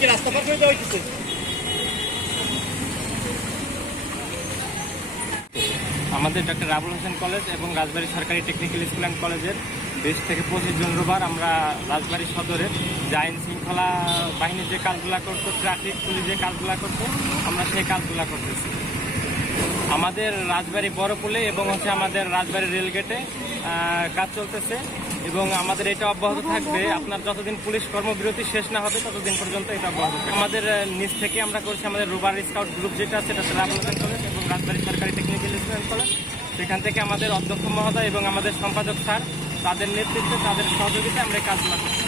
কি রাস্তা পার করে দেওয়া আমাদের ডক্টর রাবুল হোসেন কলেজ এবং রাজবাড়ী সরকারি টেকনিক্যাল স্কুল অ্যান্ড কলেজের বিশ থেকে পঁচিশ জন রোবার আমরা রাজবাড়ী সদরের যে আইন শৃঙ্খলা বাহিনী যে কাজগুলা করতো ট্রাফিক পুলিশ যে কাজগুলা করতো, আমরা সেই কাজগুলা করতেছি। আমাদের রাজবাড়ী বড় পুলে এবং হচ্ছে আমাদের রাজবাড়ী রেলগেটে কাজ চলতেছে। এবং আমাদের এটা অব্যাহত থাকবে। আপনার যতদিন পুলিশ কর্মবিরতি শেষ না হবে, ততদিন পর্যন্ত এটা অব্যাহত থাকবে। আমাদের নিচ থেকে আমরা করছি আমাদের রোবার স্কাউট গ্রুপ যেটা আছে সেটা রাবুল হোসেন কলেজ এবং রাজবাড়ি সরকারি টেকনিক্যাল স্কুল কলেজ সেখান থেকে আমাদের অধ্যক্ষ মহোদয় এবং আমাদের সম্পাদক স্যার, তাদের নেতৃত্বে, তাদের সহযোগিতায় আমরা কাজগুলো করছি।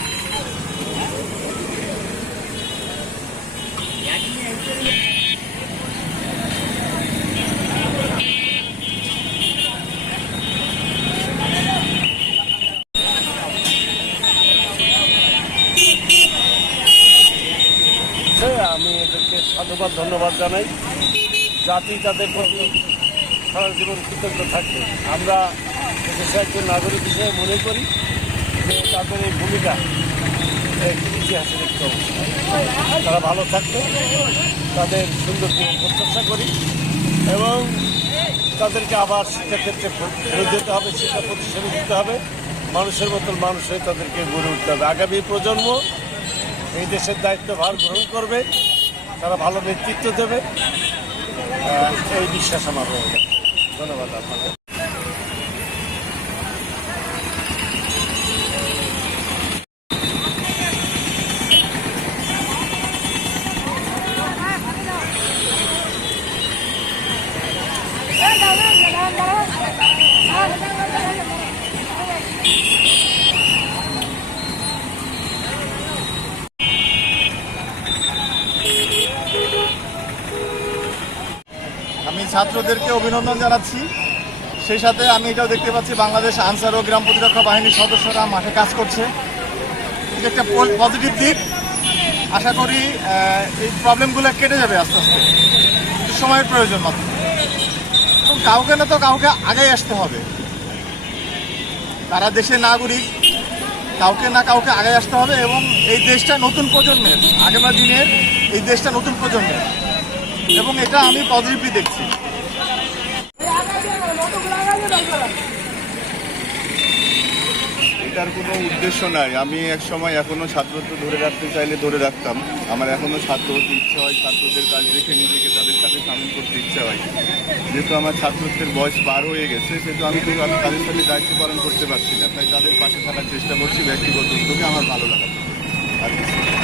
সাধুবাদ, ধন্যবাদ জানাই। জাতি তাদের প্রতি সারা জীবন কৃতজ্ঞ থাকবে আমরা দেশের একজন নাগরিক হিসেবে মনে করি যে তাদের এই ভূমিকা ইতিহাসে দেখতে তারা ভালো থাকবে, তাদের সুন্দর জীবন প্রত্যাশা করি এবং তাদেরকে আবার শিক্ষাক্ষেত্রে ফেরত দিতে হবে, শিক্ষা প্রতিষ্ঠানে দিতে হবে। মানুষের মতন মানুষ হয়ে তাদেরকে গড়ে উঠতে হবে। আগামী প্রজন্ম এই দেশের দায়িত্বভার গ্রহণ করবে। তারা ভালো নেতৃত্ব দেবে। এই বিশ্বাস আমার রয়েছে ধন্যবাদ আপনাকে। আমি ছাত্রদেরকে অভিনন্দন জানাচ্ছি। সেই সাথে আমি এটাও দেখতে পাচ্ছি, বাংলাদেশ আনসার ও গ্রাম প্রতিরক্ষা বাহিনীর সদস্যরা মাঠে কাজ করছে। এটা একটা পজিটিভ দিক। আশা করি এই প্রবলেমগুলো কেটে যাবে আস্তে আস্তে। একটু সময়ের প্রয়োজন মাত্র। এবং কাউকে না তো কাউকে আগে আসতে হবে। তারা দেশের নাগরিক, কাউকে না কাউকে আগে আসতে হবে এবং এই দেশটা নতুন প্রজন্মের আগামী দিনের এই দেশটা নতুন প্রজন্মের। এবং এটা আমি পজিটিভলি দেখছি। এটার কোনো উদ্দেশ্য নাই। আমি এক সময় এখনও ছাত্রত্ব ধরে রাখতে চাইলে ধরে রাখতাম। আমার এখনও ছাত্র হতে ইচ্ছা হয়, ছাত্রদের কাজ দেখে নিজেকে তাদের সাথে সামিল করতে ইচ্ছা হয়। যেহেতু আমার ছাত্রত্বের বয়স পার হয়ে গেছে, সেহেতু আমি কিন্তু আমি তাদের সাথে দায়িত্ব পালন করতে পারছি না। তাই তাদের পাশে থাকার চেষ্টা করছি ব্যক্তিগত উদ্যোগে। আমার ভালো লাগা। আর।